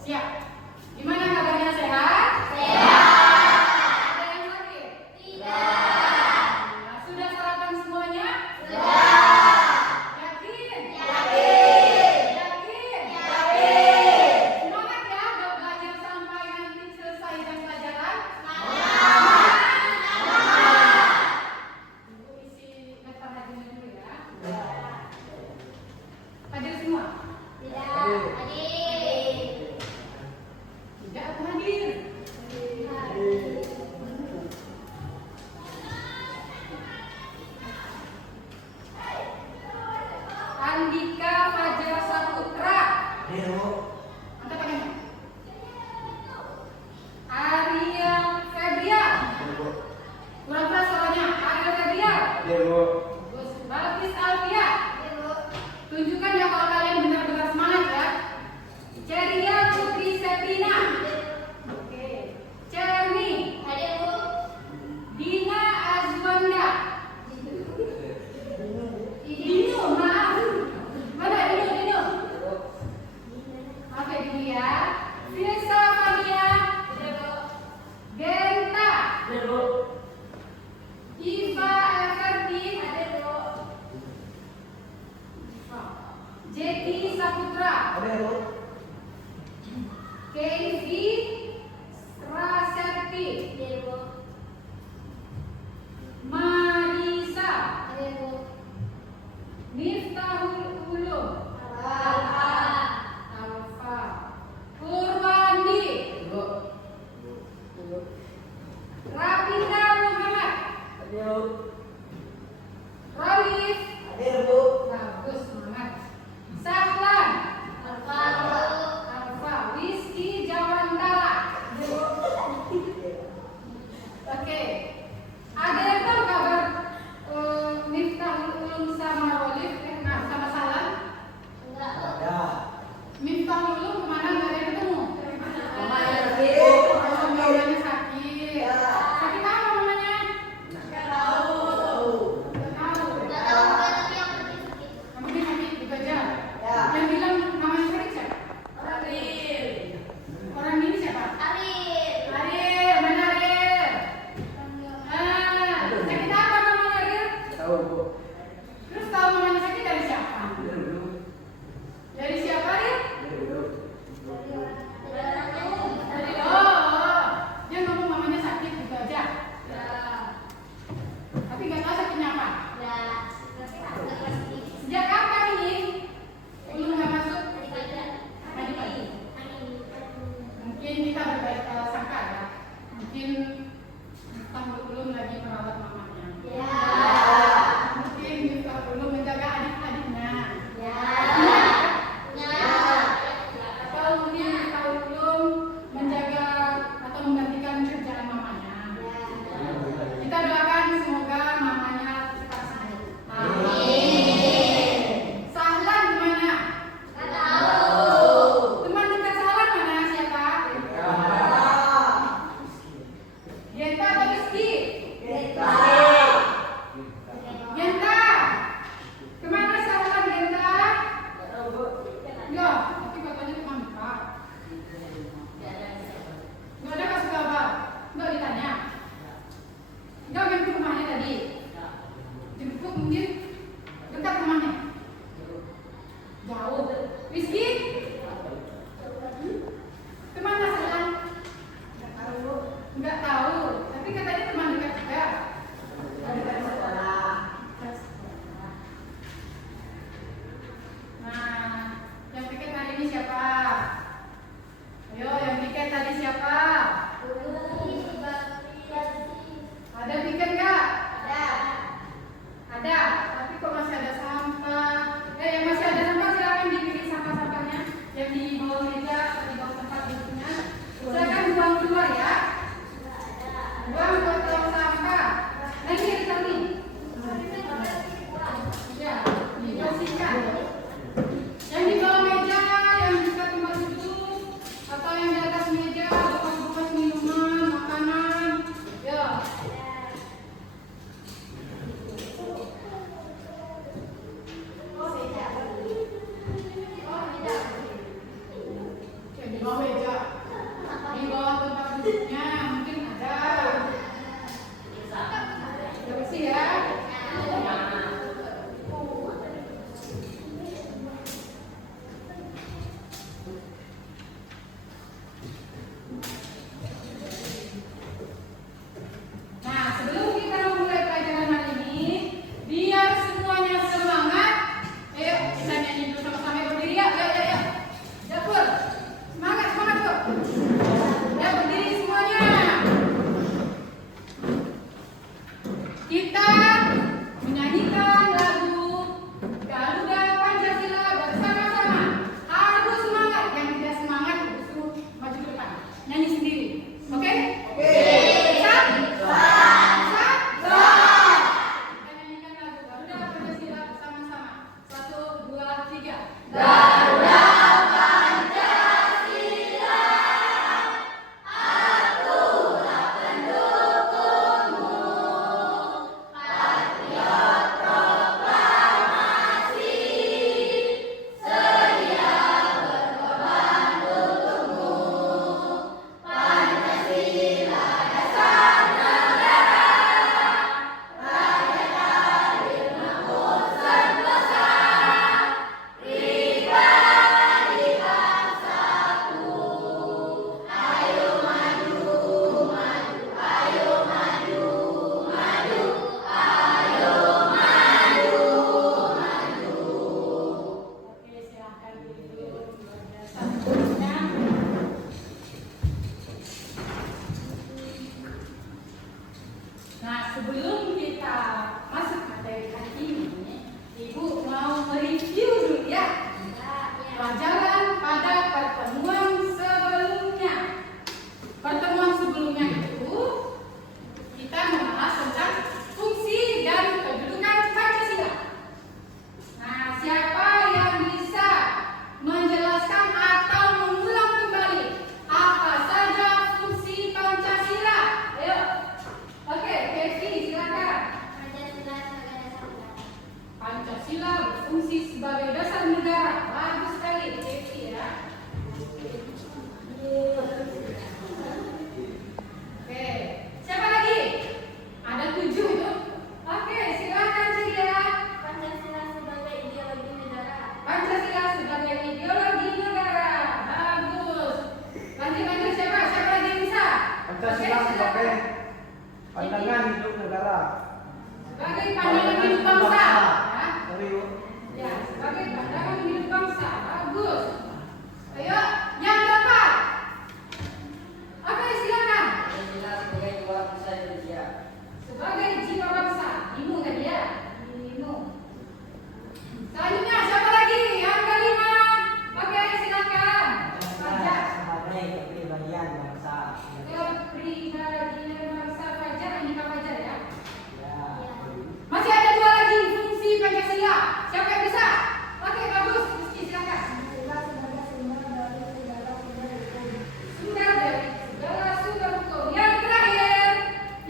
Siap. Gimana kabarnya, sehat? Sehat. Ada yang sakit? Tidak. Nah, sudah sarapan semuanya? Sudah. Yakin? Yakin. Yakin? Yakin. Semangat ya, udah belajar sampai nanti selesai jam pelajaran. Semangat. Semangat. Ibu isi daftar hadirnya dulu ya. Hadir semua? Tidak. Hadir. Tidak, aku hadir. Andika Fajar Saputra. Mantap pakai. Arya Febrian. Kurang keras suaranya. Arya Febrian. Bagus. Balkis Alfia. Tunjukkan ya kalau kalian benar-benar semangat ya. Ceria Putri Seprina. Oke. Cerni. Hadir, Bu. Dina Azwanda. Dino, maaf. Mana Dino? Oke, dulu ya. Firsa Fania. Genta. Iva Everti. Jeki Saputra. Kevi Raserti. Marisa. Miftahul Ulum. Alfa. Purwandi. Rapinda Muhammad. Rolif. Bagus, semangat. Sahlan. Alfa. Rizky Jawantara. Oke. Ada yang tahu kabar Miftahul Ulum sama Rolif? Sama Sahlan? Miftahul Ulum kemana? Nggak ada yang ketemu? Mamanya sakit. Sakit apa mamanya? Nggak tahu. Kamu dia sakit di Banjar? Yang bilang mamanya sakit siapa? Orang ini siapa? Ariel, mana Ariel? Sakit apa mamanya Ariel? Terus tahu mamanya sakit dari siapa? Dari siapa Ariel? Dia ngomong mamanya sakit gitu aja. Tapi nggak tahu sakitnya apa. Sejak kapan ini? Belum nggak masuk. Pagi-pagi. Mungkin kita berbaik sangka ya. Mungkin Miftahul Ulum lagi merawat mamanya. Mungkin Miftahul Ulum menjaga adik-adiknya. Atau mungkin Miftahul Ulum menjaga atau menggantikan kerjaan mamanya. Kita doakan semoga mamanya cepat sembuh. Sahlan gimana? Teman dekat Sahlan mana siapa? Pancasila sebagai pandangan hidup negara. Sebagai pandangan hidup bangsa. Ya. Serius. Ya, sebagai pandangan hidup bangsa. Bagus. Ayo, yang keempat. Oke, silakan. Pancasila sebagai jiwa bangsa Indonesia. Sebagai jiwa bangsa. Imu tadi ya? Imu. Selanjutnya siapa lagi? Yang kelima. Oke, silakan. Fajar. Sebagai kepribadian bangsa. Kepribadian bangsa Fajar, ini Kak Fajar ya. Ya. Masih ada dua lagi fungsi Pancasila. Siapa yang bisa? Oke, bagus. Rizky, silakan. Sumber dari segala sumber hukum. Yang terakhir,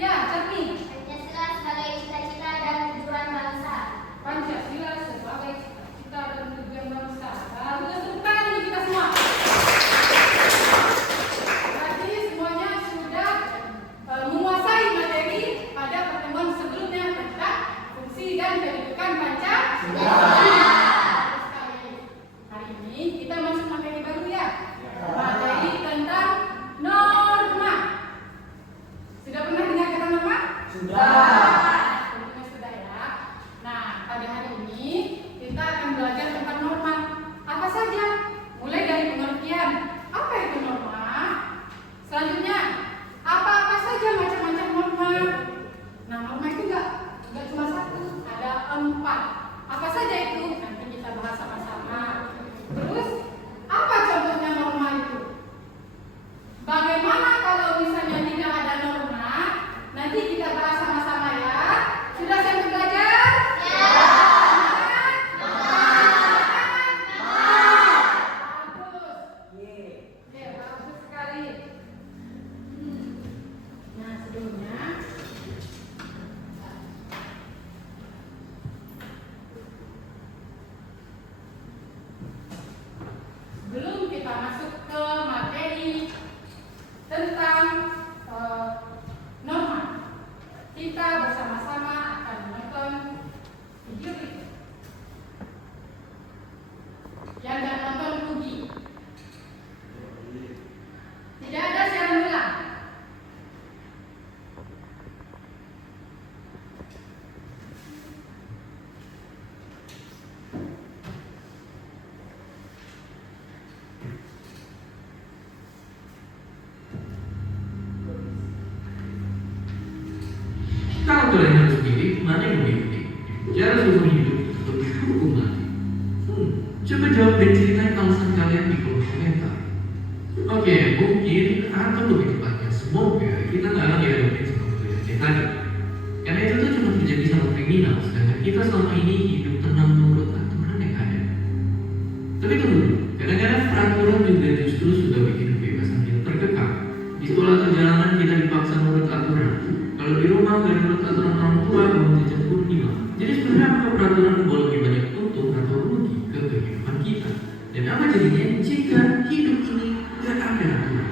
ya, Cermi. Pancasila sebagai cita-cita dan tujuan bangsa. Pancasila sebagai cita-cita dan tujuan bangsa. Bagus, tepuk tangan untuk kita semua. Berarti semuanya sudah menguasai materi pada pertemuan sebelumnya tentang fungsi dan kedudukan Pancasila. Hari ini kita masuk materi baru ya. Materi tentang norma. Sudah pernah dengar kata norma? Tentunya sudah ya. Nah, pada hari ini kita akan belajar tentang norma. Apa saja? Mulai dari pengertian apa itu norma. Selanjutnya, apa-apa saja macam-macam norma. Nah, norma itu enggak cuma satu, ada 4. Apa saja itu? Nanti kita bahas sama-sama. Terus, apa contohnya norma itu? Bagaimana kalau misalnya tidak ada norma? Nanti kita bahas sama-sama ya. Sudah siap belajar? Ya. Bagus. Ya, bagus sekali. Nah, sebelumnya sebelum kita masuk ke materi tentang norma, kita bersama-sama akan menonton video berikut. Yang nggak nonton rugi. Tidak ada siaran ulang. Kalau kalian harus pilih, mana yang lebih penting? Dipenjara seumur hidup atau dihukum mati? Coba jawab dan ceritain alasan kalian di kolom komentar. Oke, mungkin atau lebih tepatnya semoga kita nggak akan dihadapin sama kalian kayak tadi. Karena itu tuh cuma terjadi sama kriminal, sedangkan kita selama ini hidup tenang menurut aturan yang ada. Tapi tunggu dulu, kadang-kadang peraturan juga justru sudah bikin kebebasan kita terkekang. Di sekolah atau jalanan kita dipaksa menurut aturan. Kalau di rumah nggak menurut aturan orang tua, kamu dicampur lima. Jadi sebenarnya apakah peraturan membawa lebih banyak untung atau rugi ke kehidupan kita? Dan apa jadinya jika hidup ini nggak ada aturan?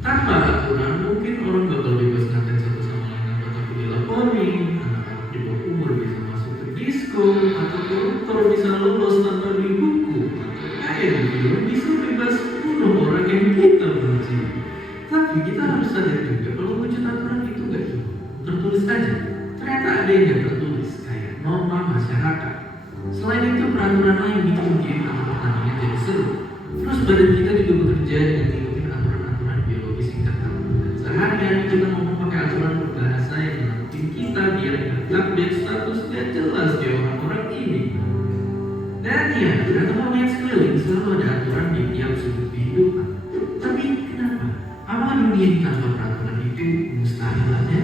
Tanpa aturan, mungkin orang bakal bebas ngatain satu sama lain atau takut dilaporin, anak-anak di bawah umur bisa masuk ke disco, atau koruptor bisa lolos tanpa dihukum, atau kayak gitu bisa bebas bunuh orang yang kita benci. Tapi kita harus sadar juga kalau wujud aturan itu gak cuma tertulis aja. Ternyata ada yang gak tertulis, kayak norma masyarakat. Selain itu peraturan lain bikin game atau pertandingan jadi seru. Terus badan kita juga bekerja dengan ngikutin aturan-aturan biologis yang ketat. Dan sehari-hari kita ngomong pakai aturan berbahasa yang menentuin kita biar gak update status gak jelas di orang-orang ini. Dan ya, ternyata melihat sekeliling selalu ada aturan di tiap sudut kehidupan. Tapi kenapa? Apakah dunia ini tanpa peraturan itu mustahil ada?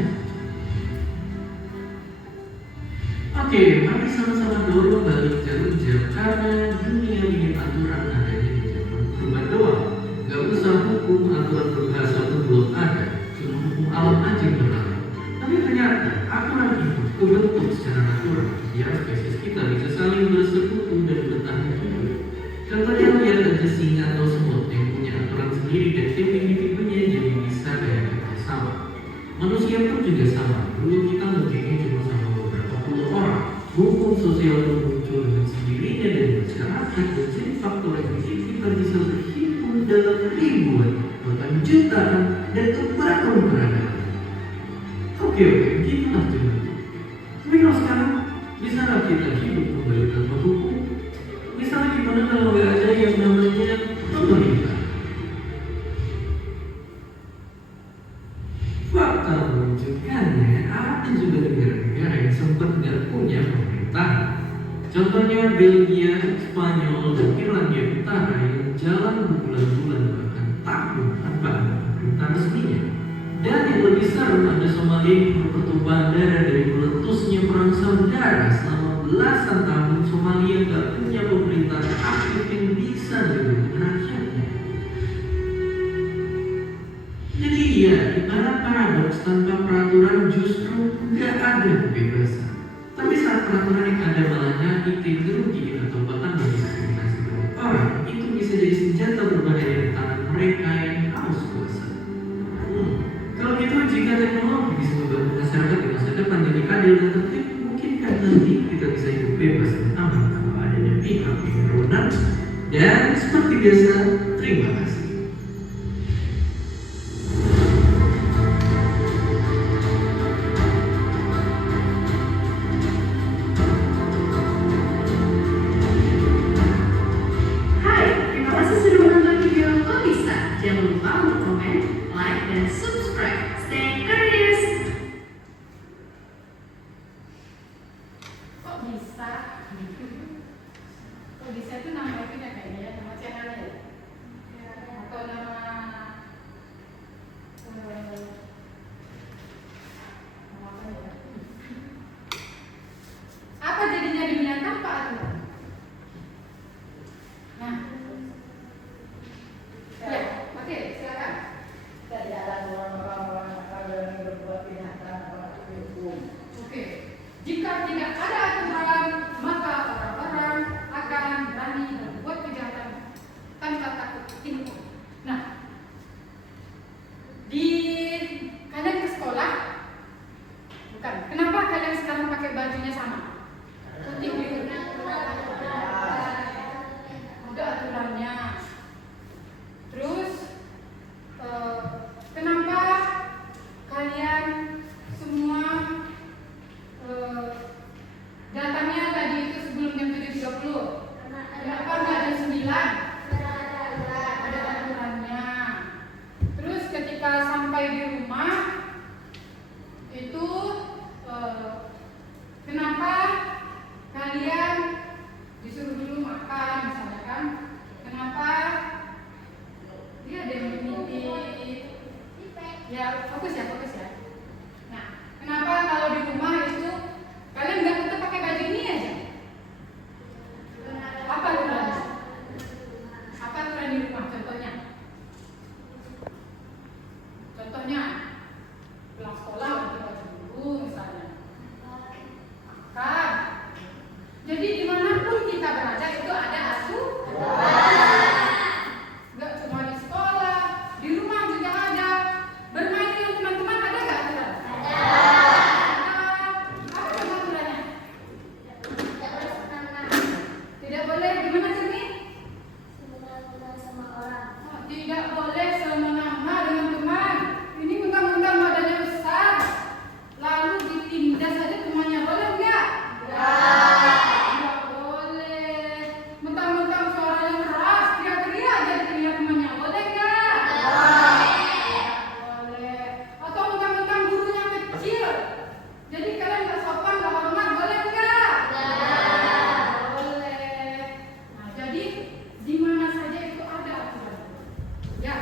Oke, mari sama-sama dorong balik jarum jam karena dunia ini aturan adanya di zaman purba doang. Gak usah hukum aturan berbahasa pun belum ada, cuma hukum alam aja yang berlaku. Tapi ternyata aturan itu kebentuk secara natural biar spesies kita bisa saling bersekutu dan bertahan hidup. Contohnya lihat aja singa atau semut yang punya aturan sendiri dan tim individunya jadi bisa kayak kita sama. Manusia pun juga sama. Dulu kita mungkinnya cuma sama beberapa puluh orang. Hukum sosial pun muncul dengan sendirinya dan masyarakat dan jadi faktor yang bikin kita bisa berhimpun dalam ribuan Oke, gitulah Tuhan. Tapi kalau sekarang, bisakah kita hidup kembali tanpa hukum? Misalnya gimana kalau nggak ada yang namanya pemerintah? Fakta menunjukkannya ada juga negara-negara yang sempat nggak punya pemerintah. Contohnya Belgia, Spanyol, dan Irlandia Utara yang jalan berbulan-bulan bahkan tahun tanpa ada pemerintah resminya. Dan yang lebih seru, ada Somalia yang pertumpahan darah dari meletusnya perang saudara. Selama belasan tahun Somalia nggak punya pemerintah aktif yang bisa melindungi rakyatnya. Jadi ya, ibarat paradoks, tanpa peraturan justru nggak ada kebebasan. Tapi saat peraturan yang ada malah nyakitin, merugikan atau bahkan mendiskriminasi banyak orang, itu bisa jadi senjata berbahaya di tangan mereka yang haus kuasa. Kalau gitu, jika teknologi bisa membantu masyarakat di masa depan jadi adil dan tertib, mungkinkah nanti kita bisa hidup bebas dan aman tanpa adanya pihak yang berwenang? Dan seperti biasa, terima kasih. Jangan lupa untuk komen, like, dan subscribe. Stay curious! Kok bisa? Kok bisa itu nama itu kayaknya ya, nama channelnya ya? Atau nama apa ya? Apa jadinya dibilang tanpa aturan? Nah, ya, oke, silakan. Tidak ada orang-orang yang berbuat binatang atau hukum. Oke, jika tidak ada aturan, maka orang-orang akan berani berbuat kejahatan tanpa takut dihukum. Nah, di kalian ke sekolah, bukan? Kenapa kalian sekarang pakai bajunya sama? Putih biru. Ada aturannya. Terus, kenapa kalian semua datangnya tadi itu sebelum jam 7.30? Kenapa nggak jam 9? Ada aturannya. Terus ketika sampai di rumah itu kenapa kalian disuruh dulu makan misalnya kan? Kenapa dia ada yang ngintip? Ya fokus ya. Nah, kenapa kalau di rumah itu kalian nggak tetap pakai baju ini aja? Apa aturannya? Apa aturan di rumah? Contohnya pulang sekolah pakai baju dulu misalnya. Makan. Jadi dimanapun kita berada itu ada aturan. Nggak cuma di sekolah, di rumah juga ada. Bermain dengan teman-teman ada nggak aturan? Ada. Apa coba aturannya? Tidak boleh gimana Cermin? Tidak boleh semena-mena dengan teman. Ini mentang-mentang badannya besar, lalu ditindas saja temannya, boleh nggak? Nggak boleh. Mentang-mentang suaranya keras, teriak-teriak aja dilihat temannya, boleh nggak? Boleh. Atau mentang-mentang gurunya kecil, jadi kalian nggak sopan, nggak hormat, boleh nggak? Boleh. Nah, jadi di mana saja itu ada aturan. Ya.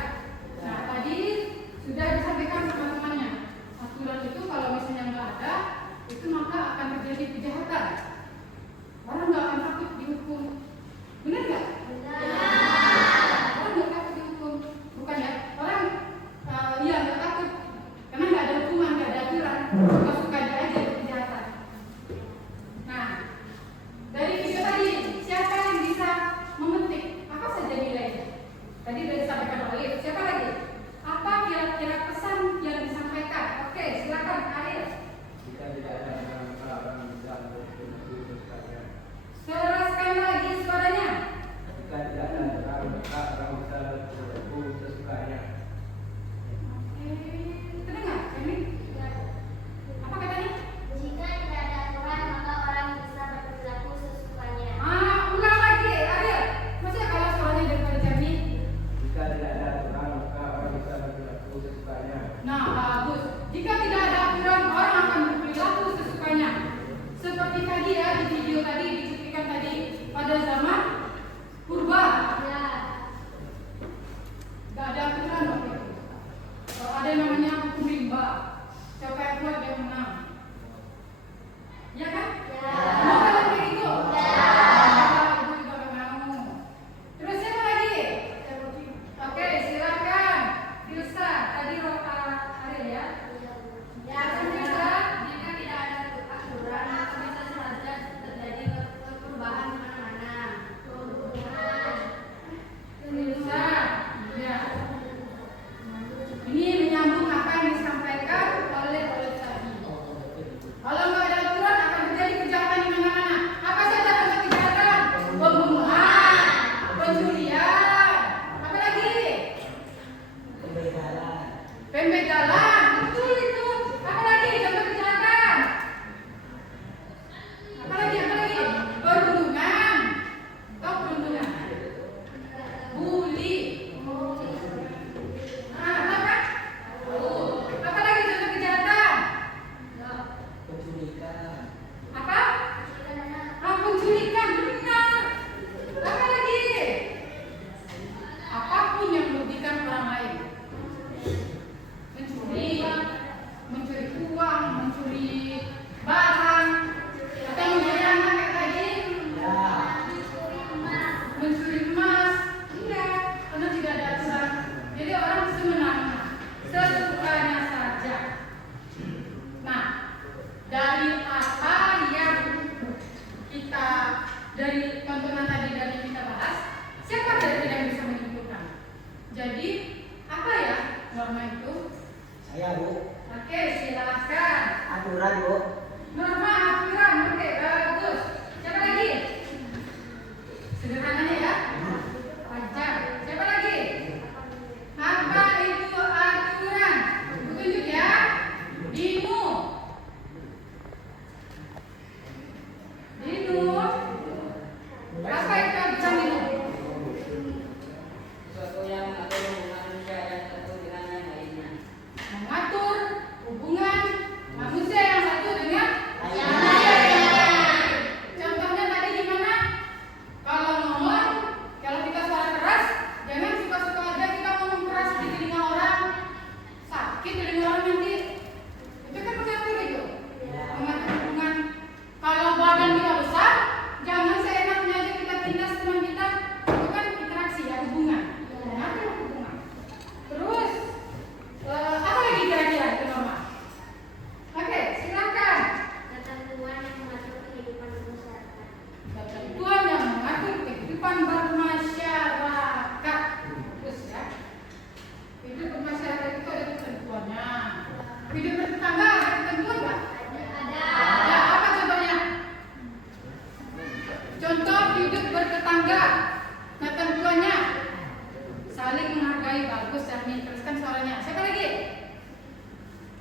saling menghargai, bagus, Charmi. Teruskan suaranya. Siapa lagi?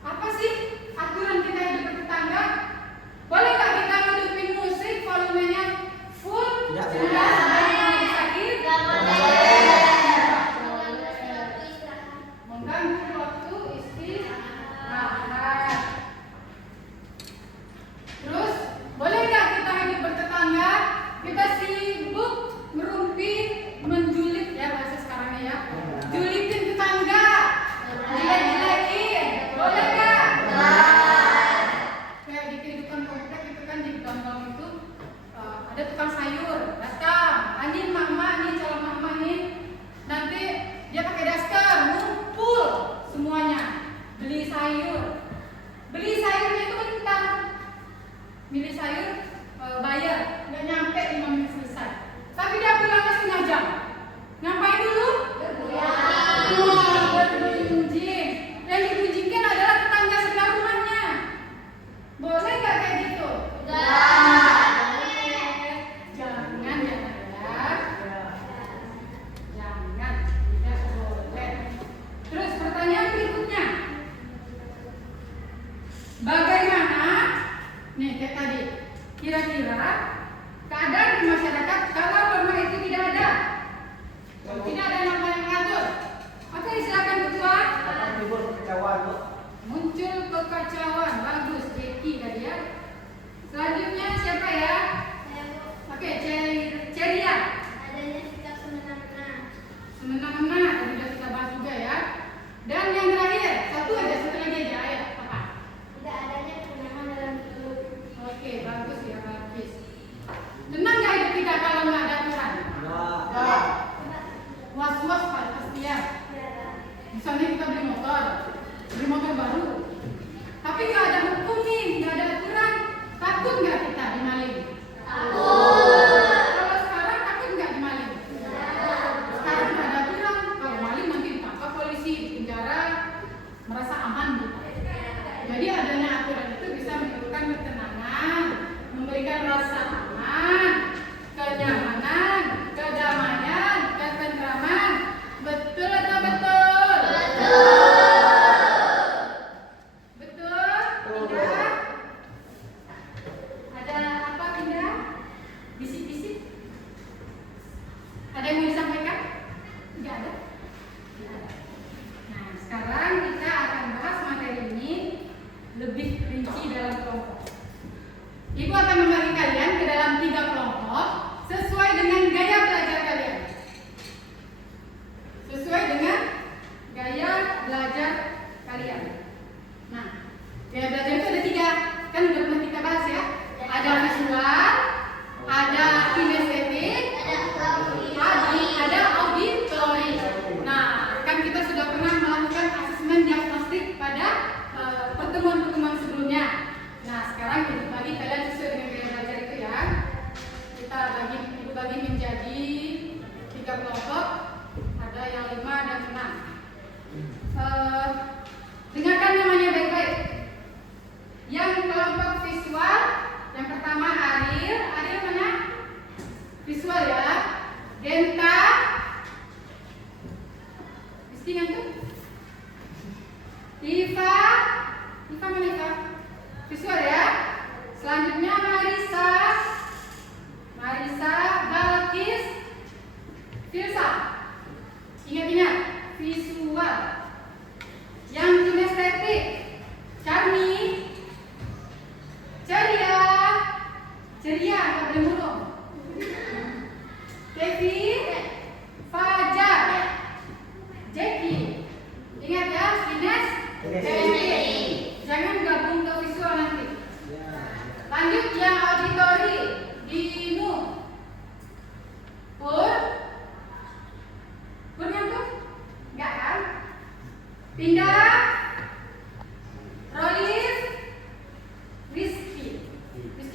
Apa sih aturan kita hidup bertetangga? Boleh nggak kita hidupin musik volumenya full? Tidak Tidak. boleh. Sakit? Nggak boleh. Mengganggu waktu istirahat. Terus boleh nggak kita hidup bertetangga? Kita sibuk merumpi, menjulit ya bahasa sekarangnya ya. Julitin tetangga, jelek-jelekin, boleh nggak? Kayak di kehidupan komplek itu kan di gang-gang itu ada tukang sayur, datang, ini mama nih calon mama nih, nanti dia pakai daster, ngumpul semuanya, beli sayurnya itu bentar, milih sayur, bayar, nggak nyampe 5 menit selesai, tapi dia pulangnya setengah jam, ngapain dulu? Bergunjing, yang digunjingkan adalah tetangga sebelah rumahnya, boleh nggak kayak gitu? Jangan ya, jangan, tidak boleh. Terus pertanyaan berikutnya, bagaimana? Nih kayak tadi, kira-kira keadaan di masyarakat kalau norma itu tidak ada, kalau tidak ada norma yang mengatur. Oke, silakan ketua. Akan timbul kekecewaan, Bu. Muncul kekacauan, bagus, Jeki tadi ya. Selanjutnya siapa ya? Oke, Ceria. Adanya sikap semena-mena. Semena-mena, tadi sudah kita bahas juga ya. Dan yang terakhir, satu lagi aja, ayo, apa? Tidak adanya kemenangan dalam hidup. Oke, bagus ya, bagus. Tenang nggak hidup kita kalau nggak ada aturan? Nah, Was-was pasti ya. Misalnya kita beli motor baru, tapi nggak ada hukum nih, nggak ada aturan, takut nggak kita dimaling? Kalau sekarang takut nggak dimaling? Sekarang nggak ada aturan, kalau maling nanti ditangkap polisi, di penjara, merasa aman gitu. Jadi adanya aturan itu bisa menimbulkan ketenangan, memberikan rasa aman, kenyamanan, kedamaian, ketentraman. Betul atau betul? Betul? Tidak? Ada apa tidak? Bisik-bisik? Ada yang mau disampaikan? Tidak ada? Tidak ada. Nah, sekarang kita akan bahas materi ini lebih rinci dalam kelompok. Ibu akan membagi kalian ke dalam 3 kelompok sesuai dengan gaya belajar kalian. Sesuai dengan gaya belajar kalian. Nah, gaya belajar itu ada 3, kan udah pernah kita bahas ya. Ada visual, ada kinestetik, ada auditori. Nah, kan kita sudah pernah melakukan asesmen diagnostik pada pertemuan-pertemuan sebelumnya. Nah, sekarang ibu bagi kalian sesuai dengan gaya belajar itu ya. Kita ibu bagi menjadi 3 kelompok. Ada yang 5 dan 6. Dengarkan namanya baik-baik. Yang kelompok visual, yang pertama Ariel mana? Visual ya. Genta. Mesti ngantuk? Iva mana Iva? Visual ya. Selanjutnya Marisa, Balkis, Filsa. Ingat-ingat, visual. Yang kinestetik, Charmi, Ceria, nggak boleh murung. Kevin, Fajar, Jackie. Ingat ya, kinestetik. Jangan gabung ke visual nanti. Lanjut yang auditori, Dinu, Pur ngantuk? Enggak kan? Pindah, Rolis, Rizky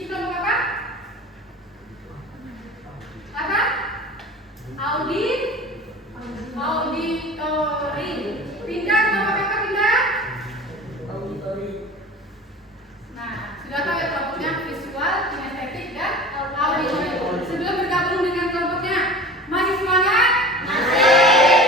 kelompok apa? Apa? Auditori. Pindah kelompok apa pindah? auditori. Nah, sudah tahu ya kelompoknya visual, kinestetik, dan auditori. Sebelum bergabung dengan kelompoknya, masih semangat? Masih.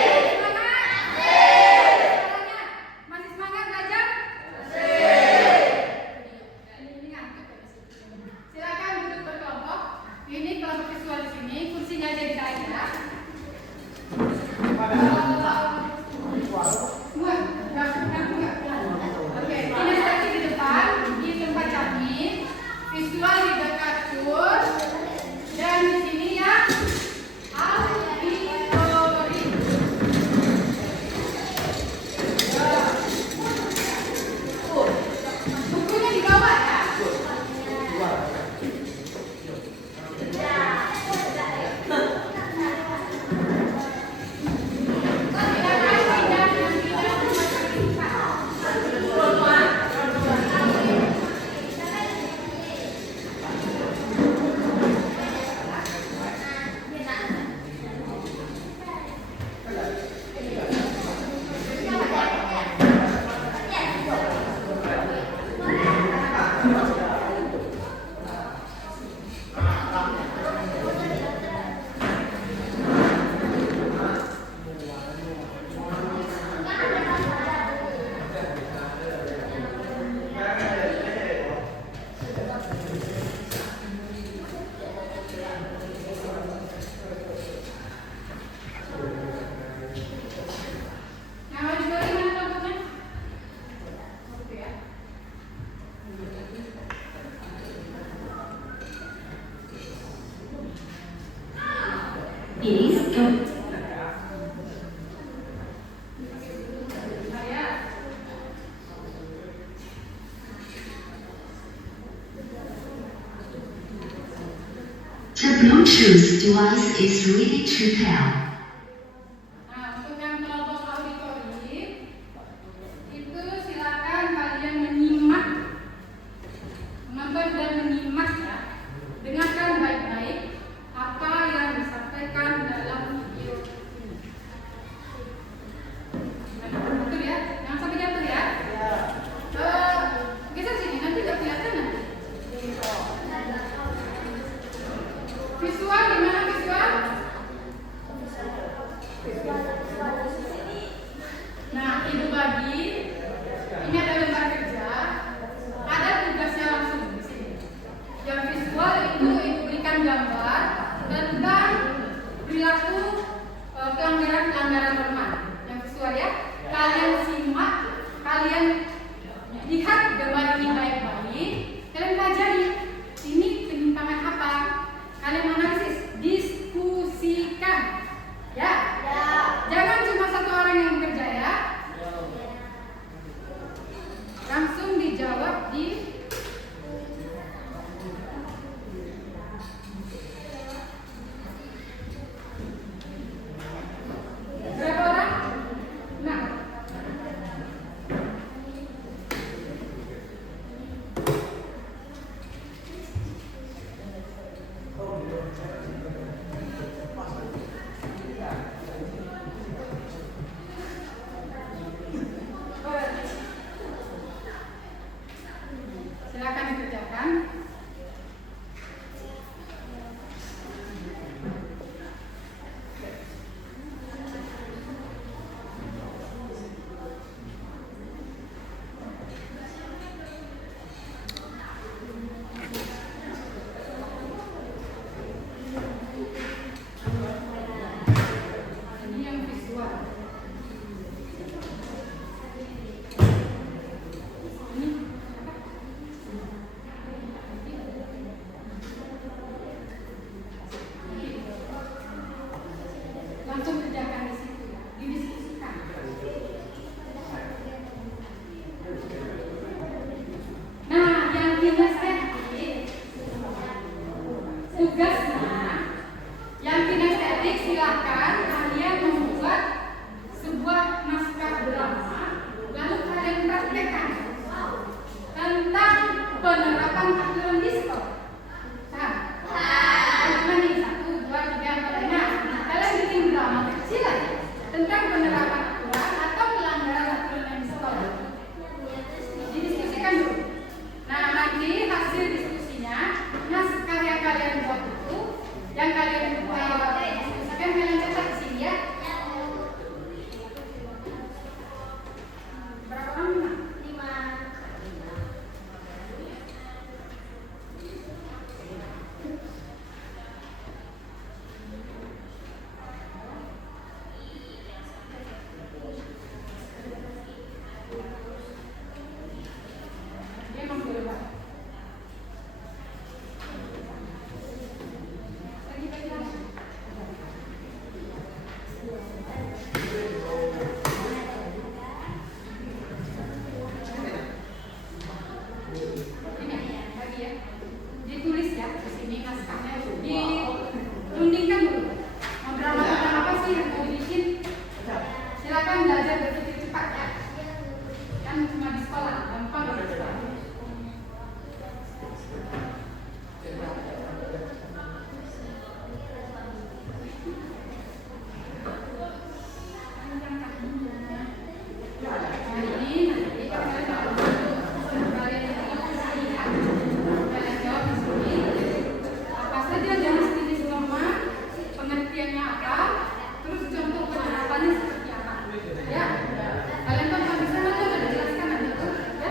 Bluetooth device is ready to pair. Nah, untuk yang kelompok auditory itu silakan kalian menonton dan menyimak ya. Dengarkan baik-baik apa yang disampaikan dalam video ini. Betul ya? Jangan sampai jatuh ya. Geser sini, nanti nggak kelihatan nanti. Visual gimana visual? Nah, ibu bagi ini ada lembar kerja, ada tugasnya langsung di sini. Yang visual itu ibu berikan gambar tentang perilaku pelanggaran norma. Yang visual ya, kalian simak, kalian lihat gambar ini baik-baik, kalian pelajari ini penyimpangan apa. Kalian analisis, diskusikan, ya. Jangan cuma satu orang yang bekerja ya. Langsung dijawab di berapa orang? Nah. Silakan dikerjakan. Ini yang visual. Ini langsung kerjakan di situ ya, didiskusikan. Nah, yang kinestetik tugasnya, yang kinestetik silakan kalian membuat sebuah naskah drama, lalu kalian praktekkan tentang penerapan aturan diskon. Paham? Gimana nih? 1, 2, 3, 4, 5. Kalian bikin drama kecil aja tentang penerapan aturan atau pelanggaran aturan yang disekolah. Didiskusikan dulu. Nah, nanti hasil diskusinya, naskah yang kalian buat itu, yang kalian diskusikan, kalian cetak di sini ya. Berapa lama? 5. Dia emang boleh banget. Lagi. Ini lagi ya. Ditulis ya di sini naskahnya. Dirundingkan dulu. Mau drama tentang apa sih yang mau dibikin? Silakan belajar berpikir cepat ya. Kan cuma di sekolah, gampang di sekolah. Panjang kakinya. Nah, ini nanti kalian jawab dulu. Kalian diskusi ya. Kalian jawab di sini. Apa saja jenis norma, pengertiannya apa, terus contoh penerapannya seperti apa. Ya. Kalian kan bisa nanti udah dijelaskan nanti tuh, ya.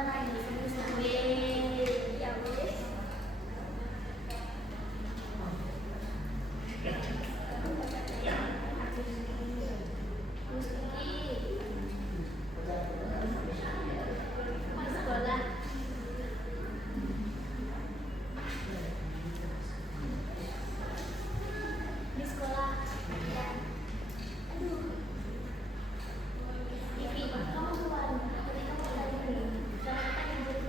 jalan lagi sambil ya boleh. Di sekolah. Di sekolah. Ya. Aduh. Vivi, kamu keluar. Tadi kamu tadi. Jangan tanya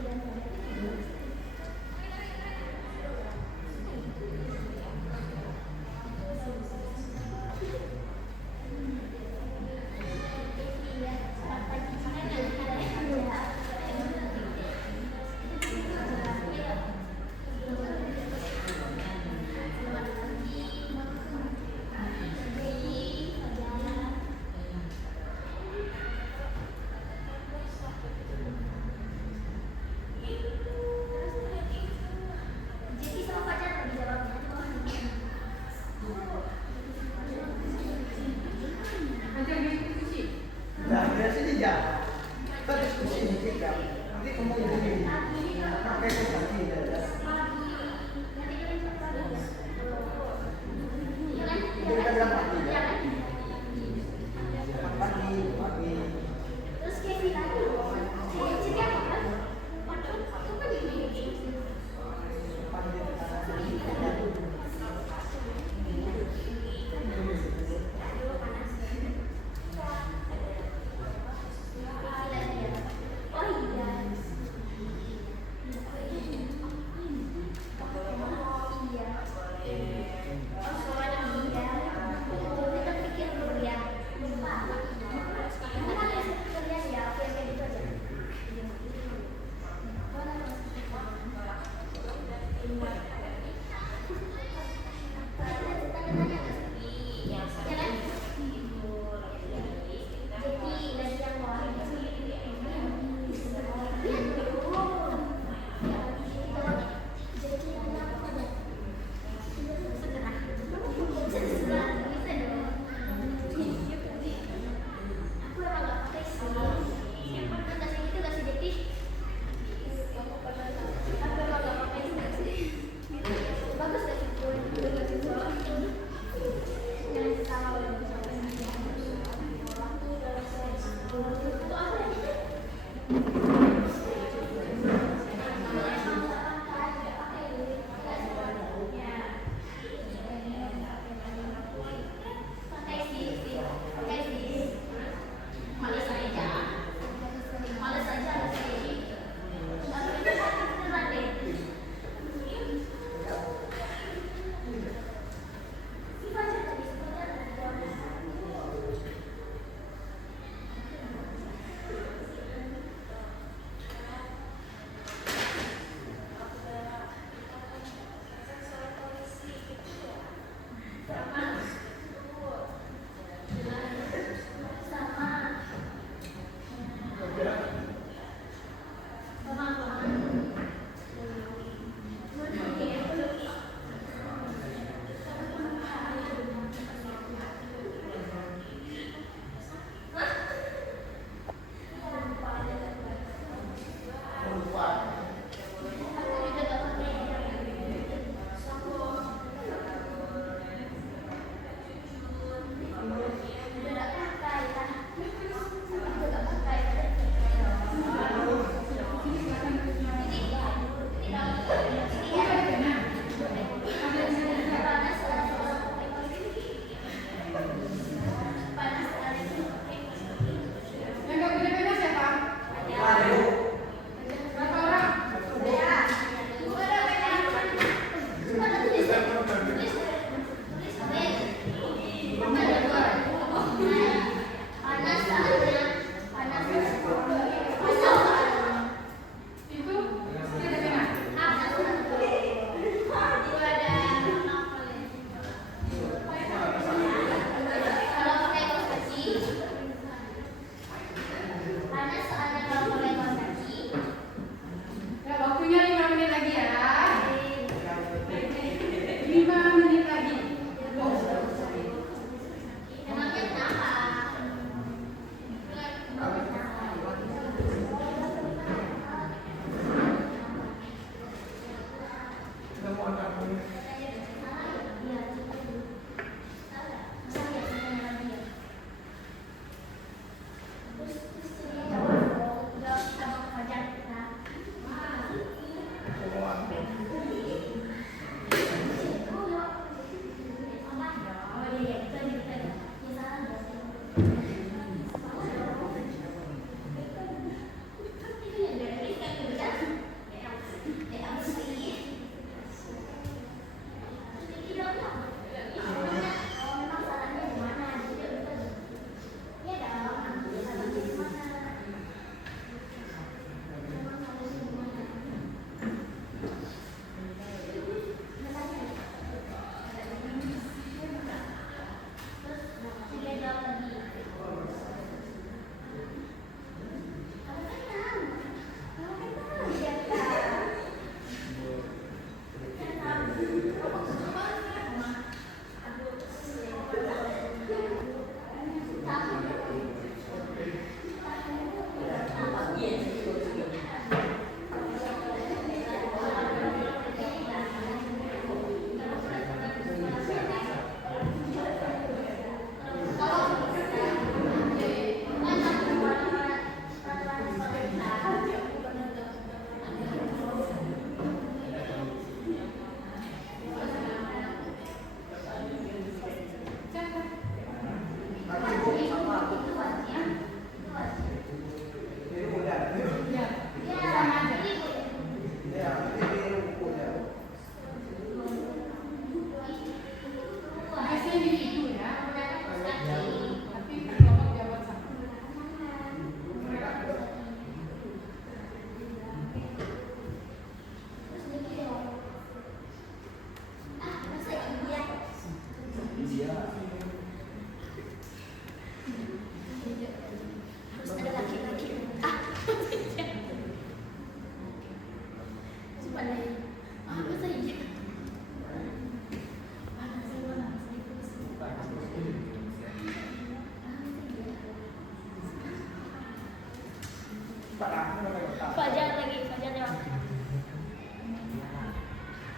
Fajar lagi, Fajar lewat.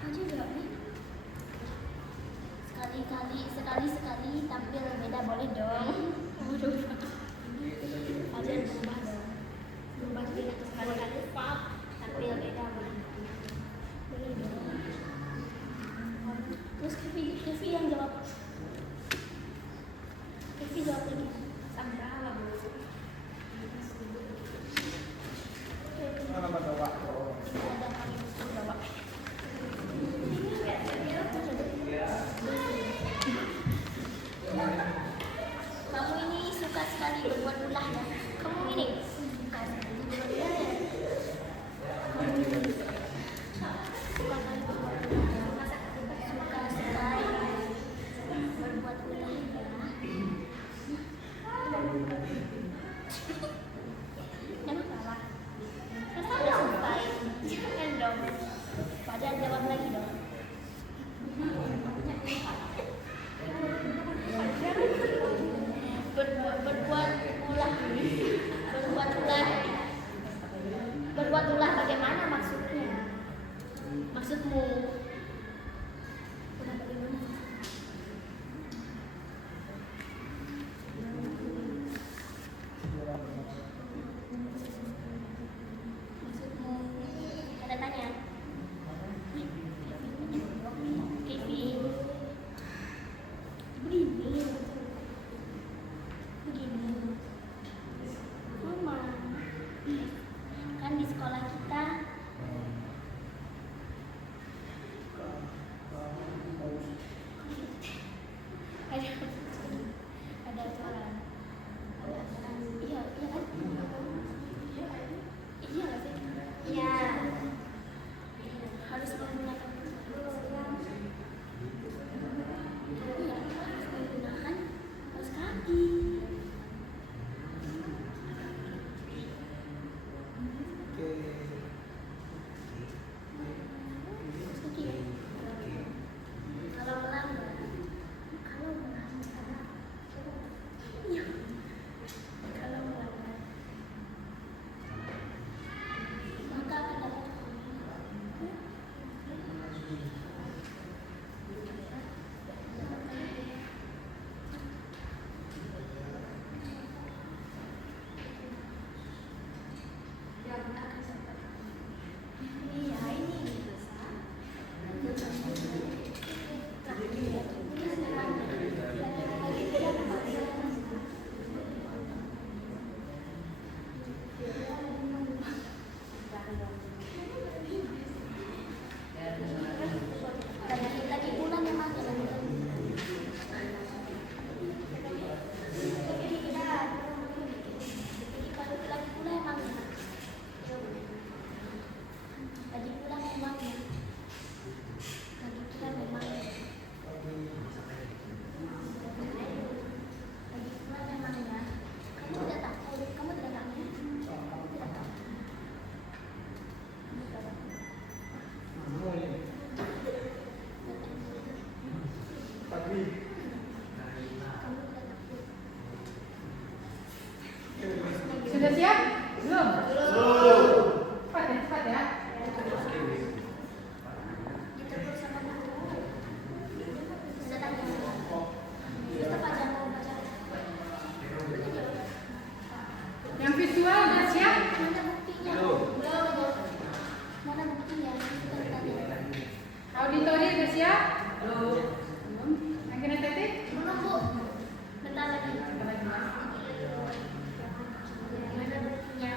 Fajar jawab nih. Sekali tampil beda boleh dong. Fajar berubah dong. Berubah jadi sekali-kali pap tampil beda boleh dong. Terus Kevi yang jawab. Kevi jawab lagi. Sandra lah bu. Mana bawa? Ada kami mesti jawab. Kamu ini suka sekali berbuat ulah ya. Kamu ini suka sekali berbuat ulah ya. Kamu ini suka sekali berbuat ulah ya. Suka sekali berbuat ulah ya. Kenapa lah? Kenapa nggak suka? Jangan dong. Padahal jawab lagi dong. Berbuat ulah bagaimana maksudnya? Maksudmu? Ulah bagaimana? Maksudmu? Ada tanya? Kevin. Begini. Mama. Kan di sekolah kita ada aturan. Iya kan? Iya nggak sih? Iya. Harus menggunakan iya, harus menggunakan kaos kaki. Kalau melanggar, iya. Kalau melanggar, maka akan dapat iya ini lagi pula memang Sudah siap? Belum? Cepat ya, cepat ya. Yang visual udah siap? Mana buktinya? Mana buktinya? Auditori udah siap? Belum. Yang kinestetik? Belum bu. Bentar lagi. Bentar lagi, Mas. Mana buktinya?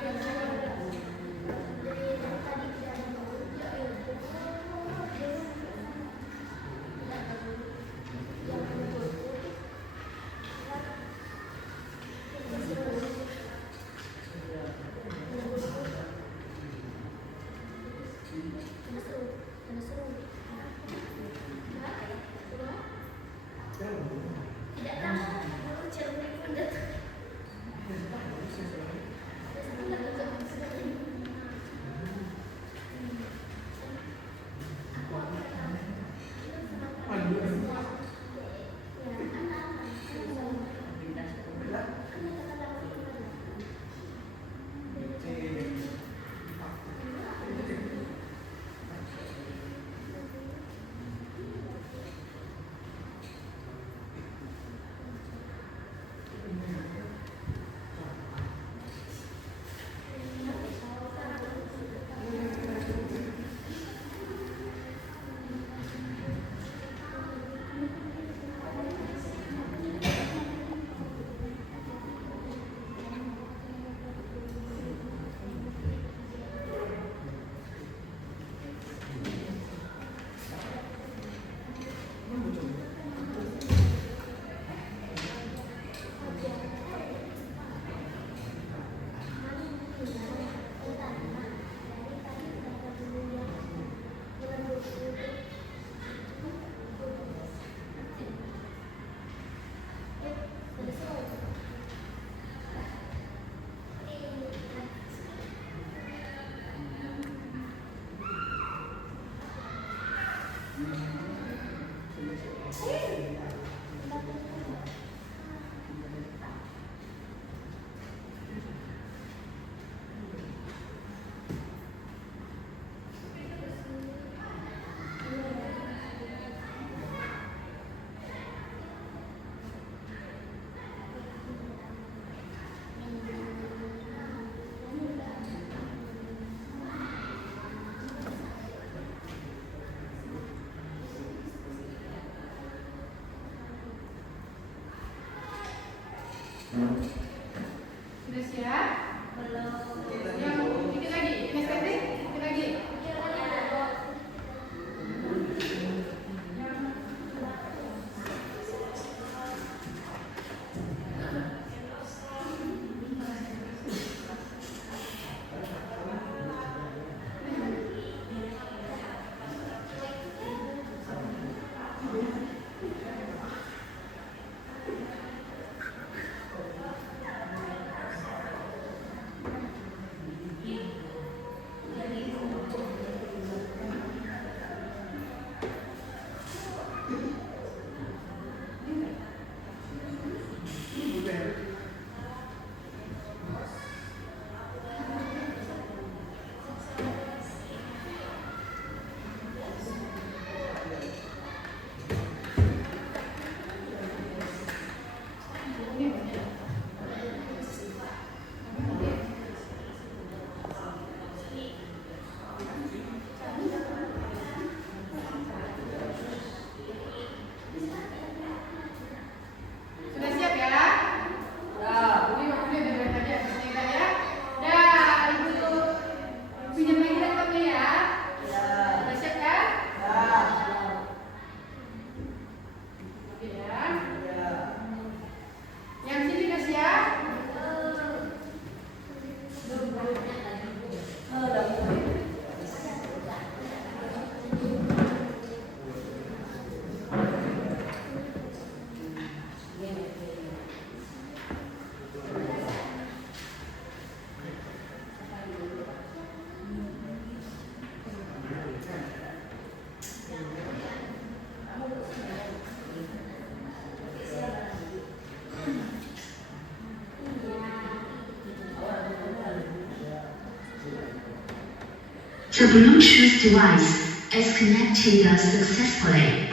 The Bluetooth device is connected successfully.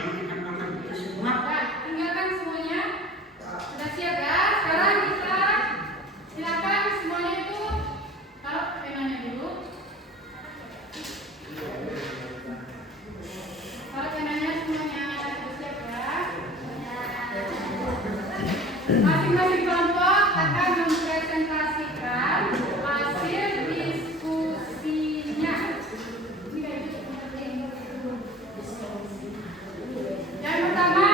Nah, tinggalkan semuanya. Sudah siap ya? Sekarang kita silakan semuanya itu taruh penanya dulu. Taruh penanya semuanya. Sudah siap ya? Masing-masing kelompok akan mempresentasikan hasil diskusinya. Yang pertama,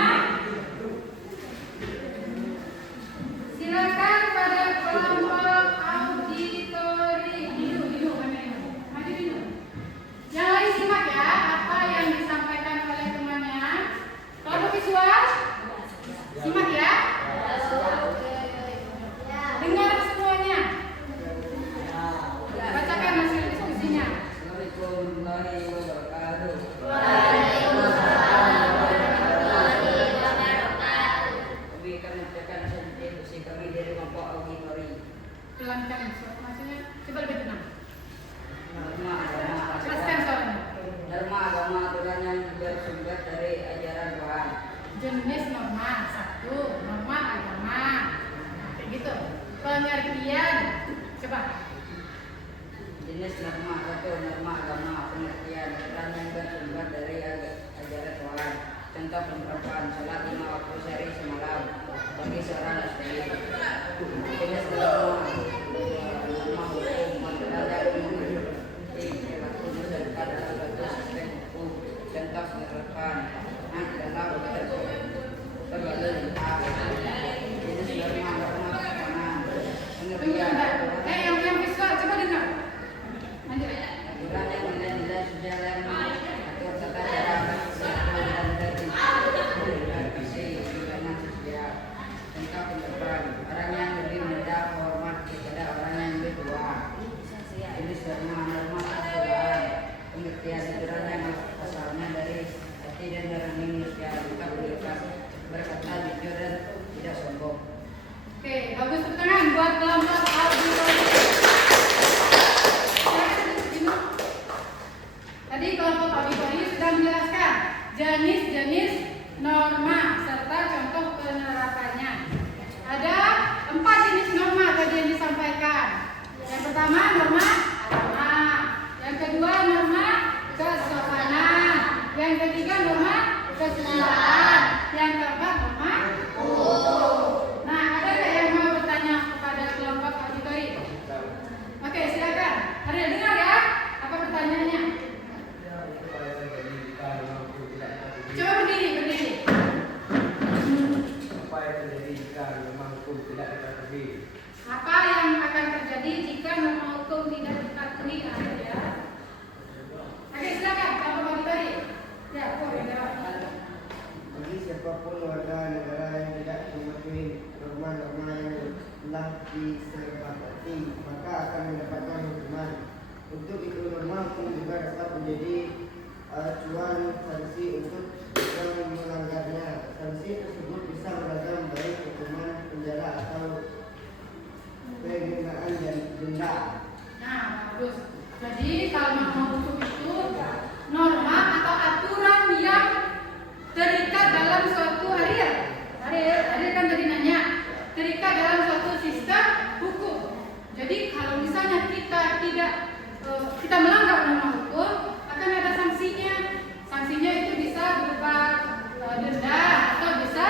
silakan pada kelompok auditori. Dulu, maju dulu. Yang lain simak ya apa yang disampaikan oleh temannya. Kelompok visual, simak ya. Dengar semuanya. Bacakan hasil diskusinya. Assalamualaikum warahmatullahi wabarakatuh. Kami akan mengucapkan diskusi kami dari kelompok auditori. Pelankan, maksudnya coba lebih tenang. Norma agama, Jelaskan soalnya. norma agama aturan yang bersumber dari ajaran Tuhan. Jenis norma satu, norma agama. Nah, kayak gitu. Pengertian, coba. Jenis norma satu, norma agama, pengertian aturan yang bersumber dari ajaran Tuhan. Contoh penerapan sholat 5 waktu sehari semalam bagi seorang muslim. Jenis norma hukum aturan yang mengikuti perilaku masyarakat dalam suatu sistem hukum. Contoh penerapan dalam berlalu lintas. Jenis norma keamanan, pengertian Yang visual, coba dengar. Lanjut. aturan yang nilai-nilai sejalan atur tata cara berlaku dan berinteraksi dengan sosial. Contoh penerapan orang yang lebih muda hormat kepada orang yang lebih tua. Jenis norma aturan, pengertian aturan yang asalnya dari hati dan nurani manusia, tetap berkata jujur dan tidak sombong. Oke, bagus tepuk tangan buat kelompok auditori. Tadi kelompok auditori sudah menjelaskan jenis-jenis norma serta contoh penerapannya. Ada 4 jenis norma tadi yang disampaikan. Yang pertama norma agama, yang kedua norma kesopanan, yang ketiga norma kesusilaan, yang keempat norma hukum. Nah, ada nggak yang mau bertanya kepada kelompok auditori? Oke, silakan. Ada dengar ya? Apa pertanyaannya? Coba berdiri. Apa yang terjadi jika norma hukum tidak dipatuhi? Apa yang akan terjadi jika norma hukum tidak dipatuhi? Ada ya? Oke, silakan kelompok auditori. Ya, Bagi siapapun warga negara yang tidak mematuhi norma-norma yang telah disepakati, maka akan mendapatkan hukuman. Untuk itu norma hukum juga dapat menjadi acuan sanksi untuk yang melanggarnya. Sanksi tersebut bisa beragam, baik hukuman penjara atau penghinaan dan denda. Nah, bagus. Jadi kalau norma hukum itu norma atau aturan yang terikat dalam suatu harian. Hari kan tadi nanya, terikat dalam suatu sistem hukum. Jadi kalau misalnya kita melanggar norma hukum, akan ada sanksinya. Sanksinya itu bisa berupa denda atau bisa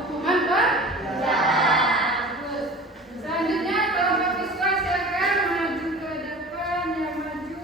hukuman penjara. Selanjutnya kelompok visual silakan maju ke depan, yang maju.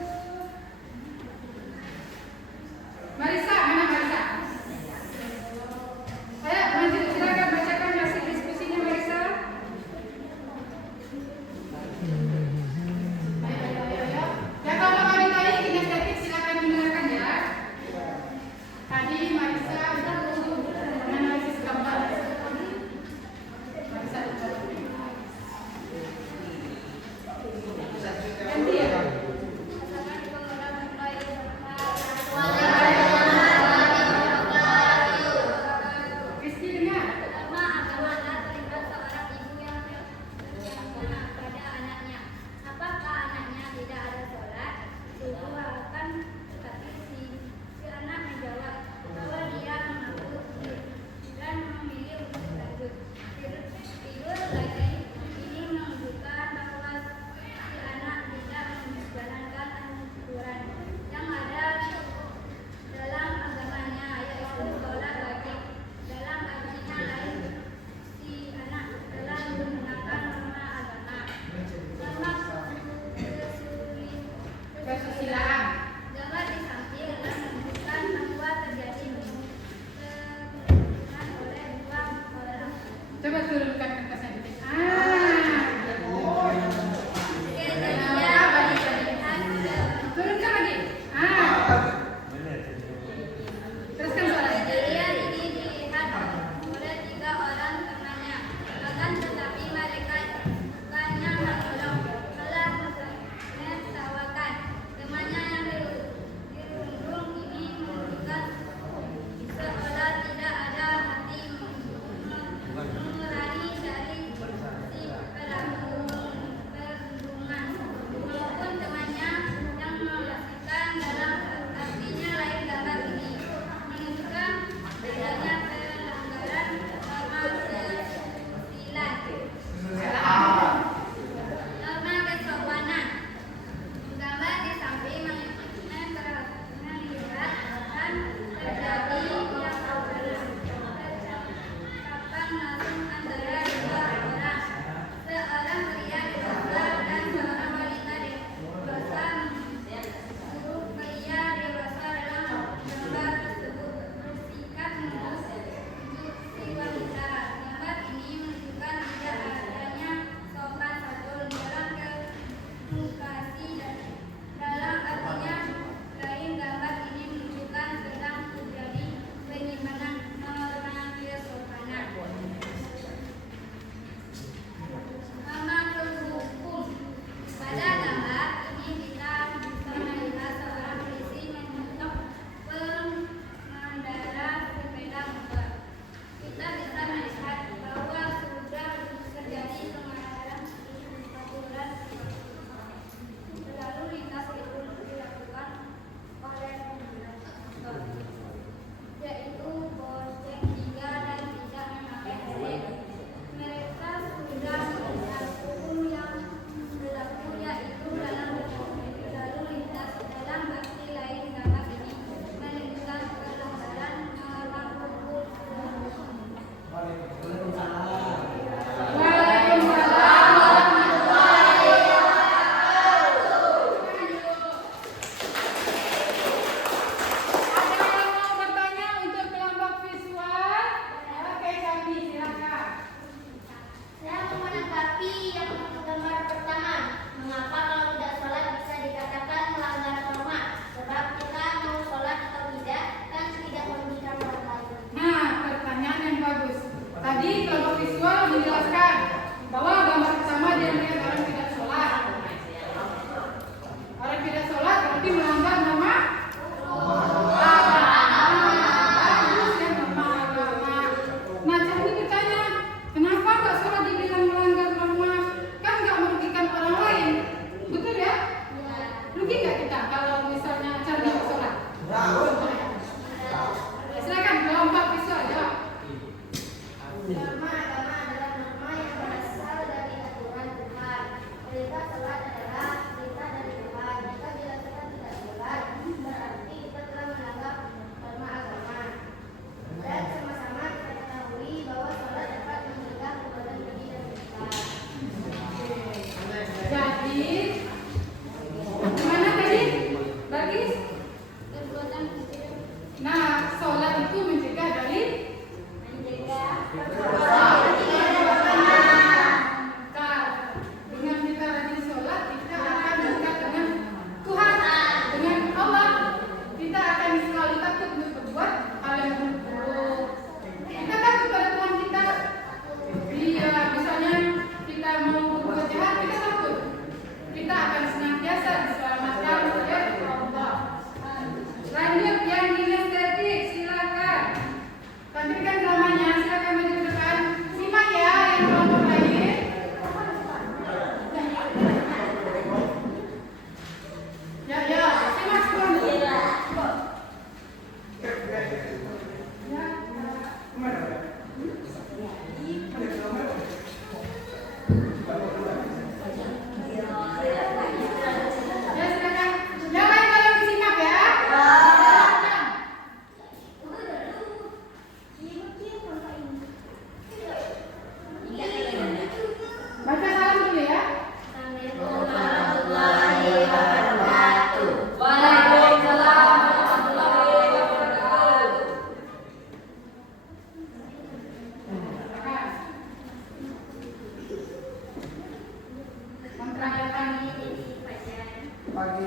pagi.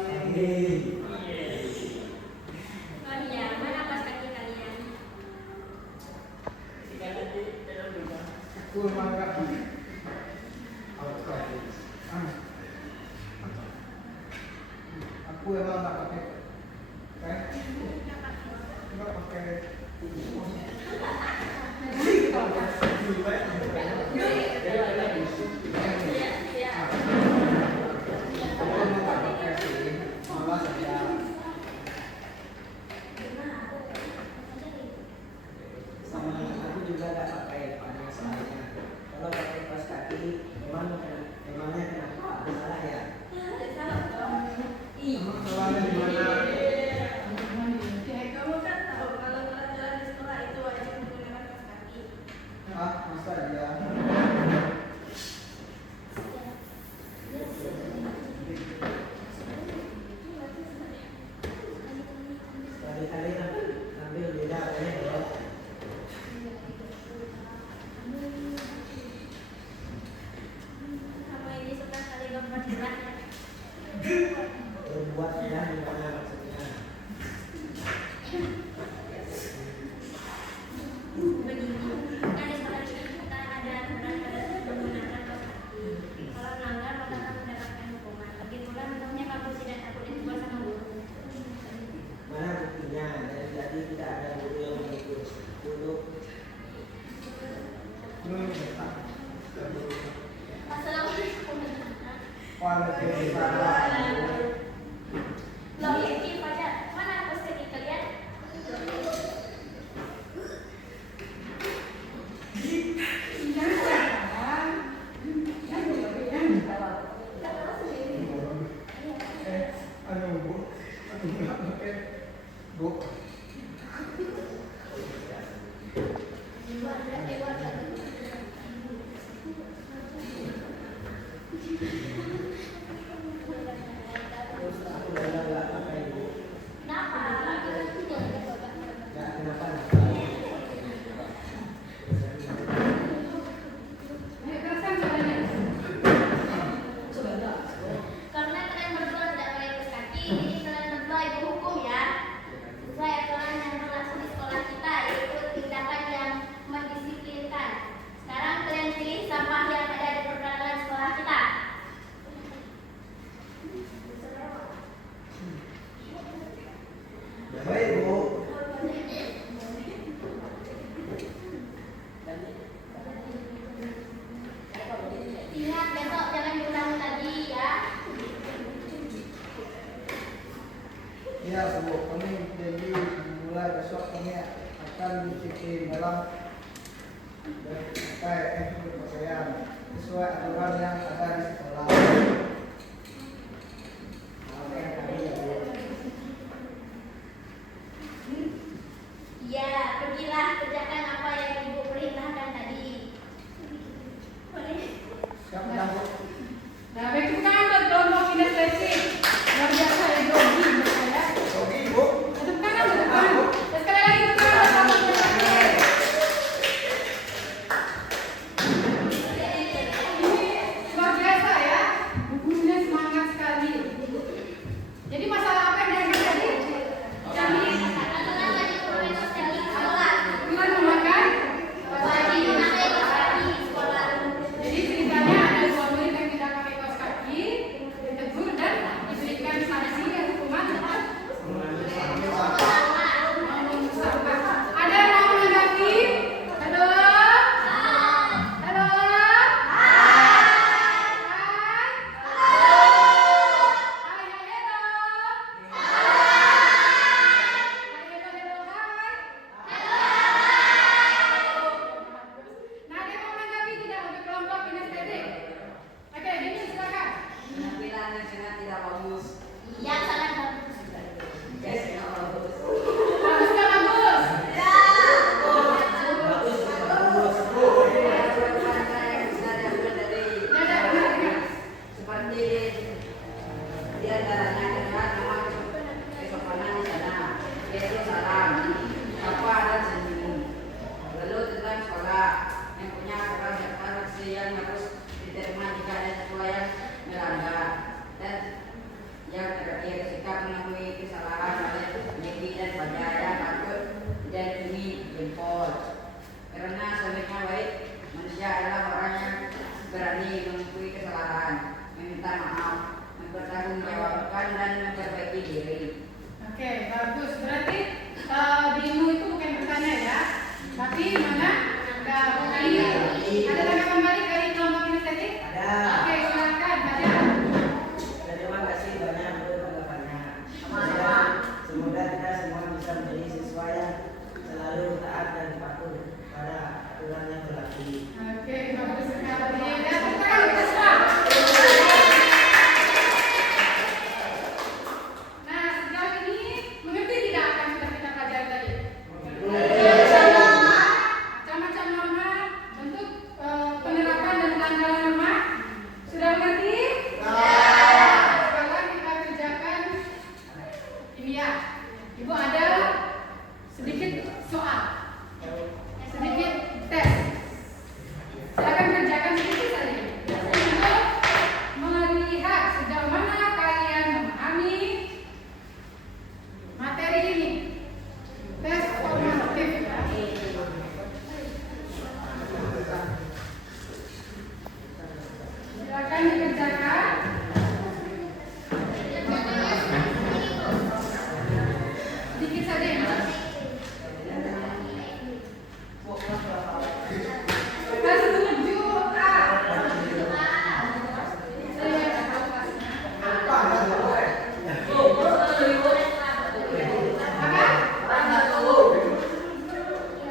Oh iya, mana kaos kaki kalian? Aku memang nggak pakai. Aku emang nggak pakai. Nggak pakai. Aku juga nggak pakai panjang soalnya. Kalau pakai kaos kaki, emangnya kenapa? Salah ya? Emang salahnya di mana? Ah, masa ya? Kali-kali ambil beda ya, bro. Kamu ini suka sekali gambar jelas ya? Berbuat ya gimana maksudnya? Begini, kan di sekolah ini kita ada aturan pada menggunakan kaos kaki. Kalau melanggar maka akan mendapatkan hukuman. Lagi pula untungnya kamu tidak takut ditegur sama guru. Mana buktinya? Dari tadi tidak ada guru yang mengikut. Guru. Assalamualaikum. Waalaikumsalam. Loh, ini pada mana kaos kaki kalian? Bu. Terus aku udah nggak pakai bu. Kenapa? Ya kenapa? Karena kalian berdua tidak pakai kaos kaki, jadi kalian berdua itu hukum ya. Sesuai aturan yang berlaku di sekolah kita, yaitu tindakan yang mendisiplinkan. Sekarang kalian pilih sampah yang ada di perkerangan sekolah kita. Baik bu. Ingat besok jangan diulang lagi ya. Iya bu, kami jadi mulai besok kami akan disiplin dalam berpakaian sesuai aturan yang ada di sekolah. Maafkan kami ya bu. Ya, pergilah kerjakan apa yang ibu perintahkan tadi. Boleh? Siap dah bu. Nah, begitu kan kelompok kinestesi. Luar biasa ya jogging saya. Oke bu. Aduk kanan, aduk kanan. Dan sekali lagi aduk kanan. Luar biasa ya. Gurunya semangat sekali. Jadi masalah apa yang diangkat tadi? Kami Aturan wajib memakai kaos kaki di sekolah. bukan memakai. Wajib memakai kaos kaki di sekolah. Jadi ceritanya ada dua murid yang tidak pakai kaos kaki, ditegur dan diberikan sanksi dan hukuman tetap membuang sampah. Ada yang mau menanggapi? Halo? Halo? Nah, dia mau menanggapi tidak untuk kelompok kinestetik? Oke, ini silakan. Penampilan yang sangat tidak bagus. Yang sangat bagus. Guys, tidak bagus. Bagus nggak bagus? Ada benar nggak? Seperti di antaranya adalah nama kesopanan di sana, yaitu salam, sapa dan senyum. Lalu tentang sekolah yang punya karakter yang harus diterima jika ada sesuatu yang melanggar dan Sejak ia bersikap mengakui kesalahan oleh Niki dan Fajaya patut diacungi jempol. Karena sebaiknya baik, manusia adalah orang yang berani mengakui kesalahan, meminta maaf, mempertanggungjawabkan dan memperbaiki diri. Oke, bagus. Berarti Dinu itu bukan bertanya ya, tapi mana? Ada tanggapan balik dari kelompok inisiatif? Ada. Oke, silakan. Ada. Terima kasih banyak untuk tanggapannya. Semoga kita semua bisa menjadi siswa yang selalu taat dan patuh pada aturan yang berlaku. Oke, bagus sekali. Dan sekarang kita semua. Nah, sejauh ini mengerti tidak apa yang sudah kita pelajari tadi? Macam-macam norma, bentuk penerapan dan pelanggaran norma. Sudah mengerti? Sekarang kita kerjakan ini ya. Ibu ada sedikit soal, sedikit tes. Silakan kerjakan sedikit saja. Untuk melihat sejauh mana kalian memahami materi ini. Tes formatif. Silakan dikerjakan. Sedikit saja ya. Kelas 7A. Saya nggak tahu kelasnya. Apa?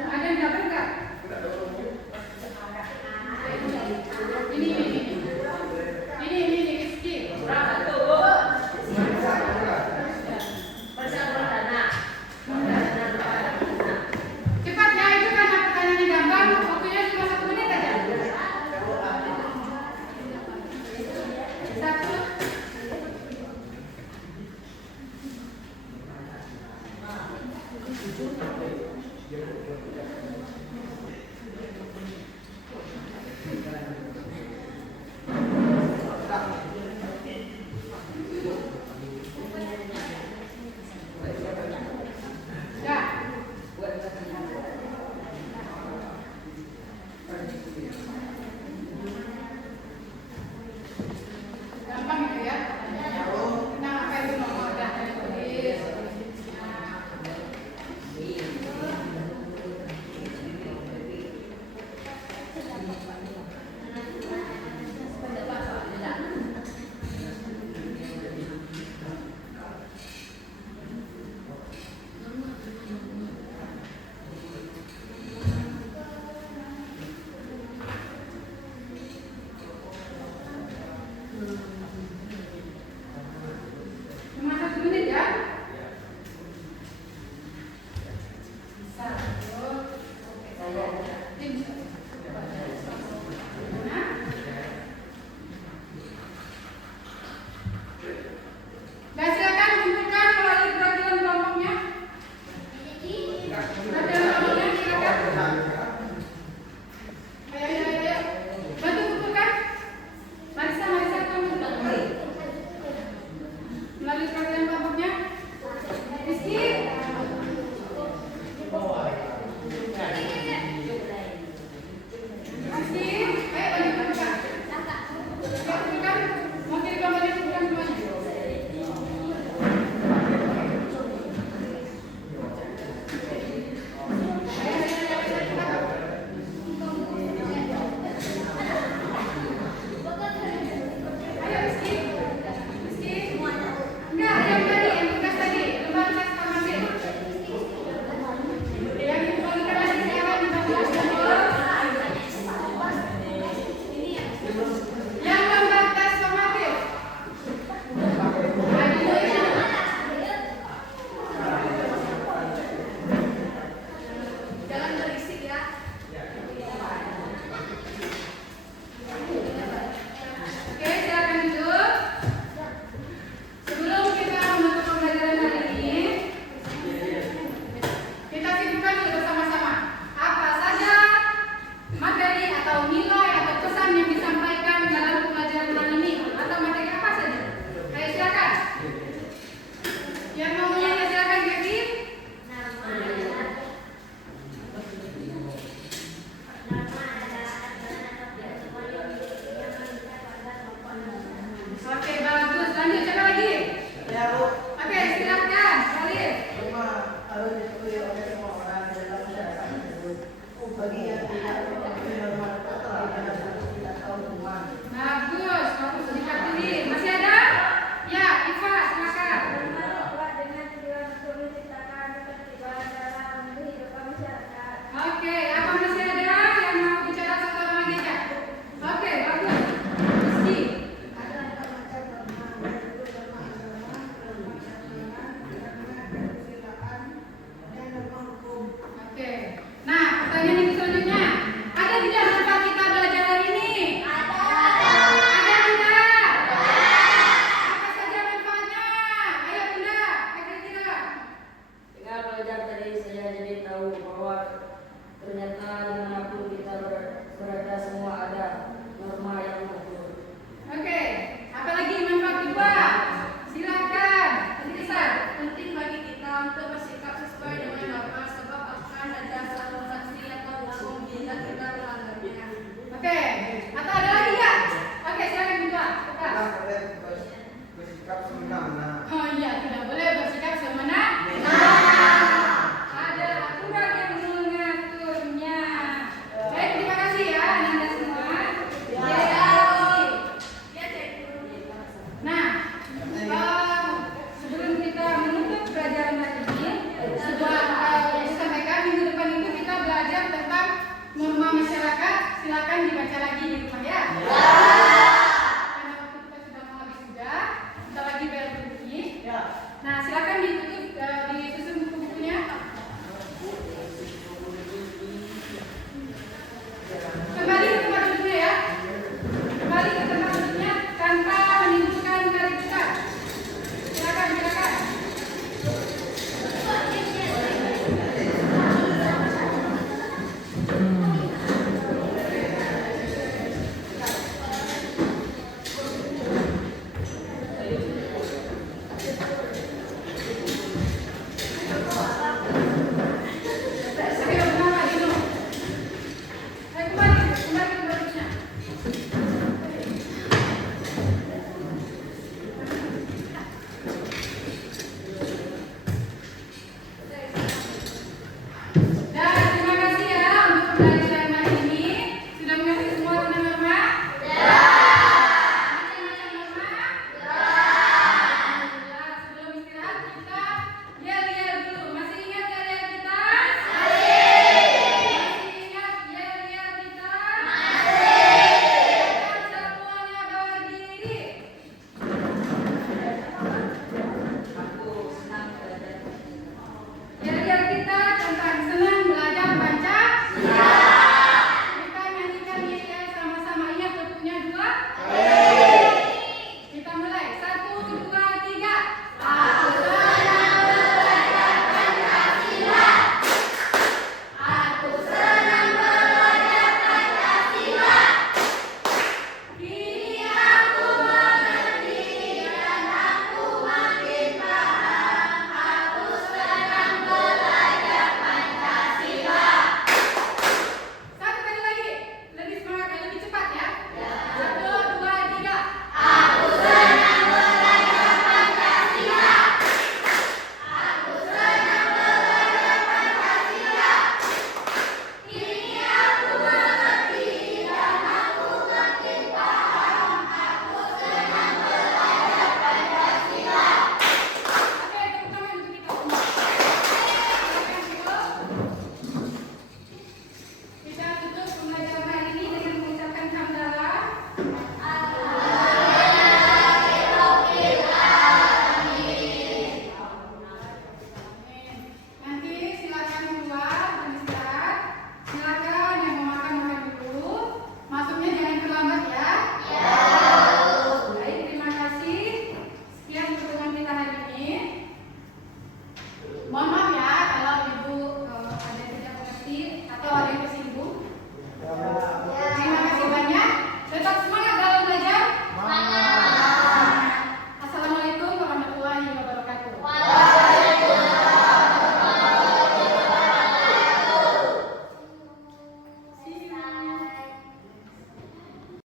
Ada yang dapat nggak? Ini Rizky. Cepat ya, itu kan pertanyaannya gampang. Waktunya cuma 1 menit aja. 1. Ya. Gampang itu ya. Tentang apa itu nomor data yang tulis. Cuma 1 menit ya. Dan silakan kumpulkan melalui perwakilan kelompoknya. Perwakilan kelompoknya silakan. Ayo. Bantu kumpulkan. Marisa, kamu melalui perwakilan kelompoknya. Rizky. Rizky, ayo bantu kumpulkan. Ayo kumpulkan. Mau kirim kelompoknya kumpulkan semuanya. Ayo Rizky. Enggak, Nah, silakan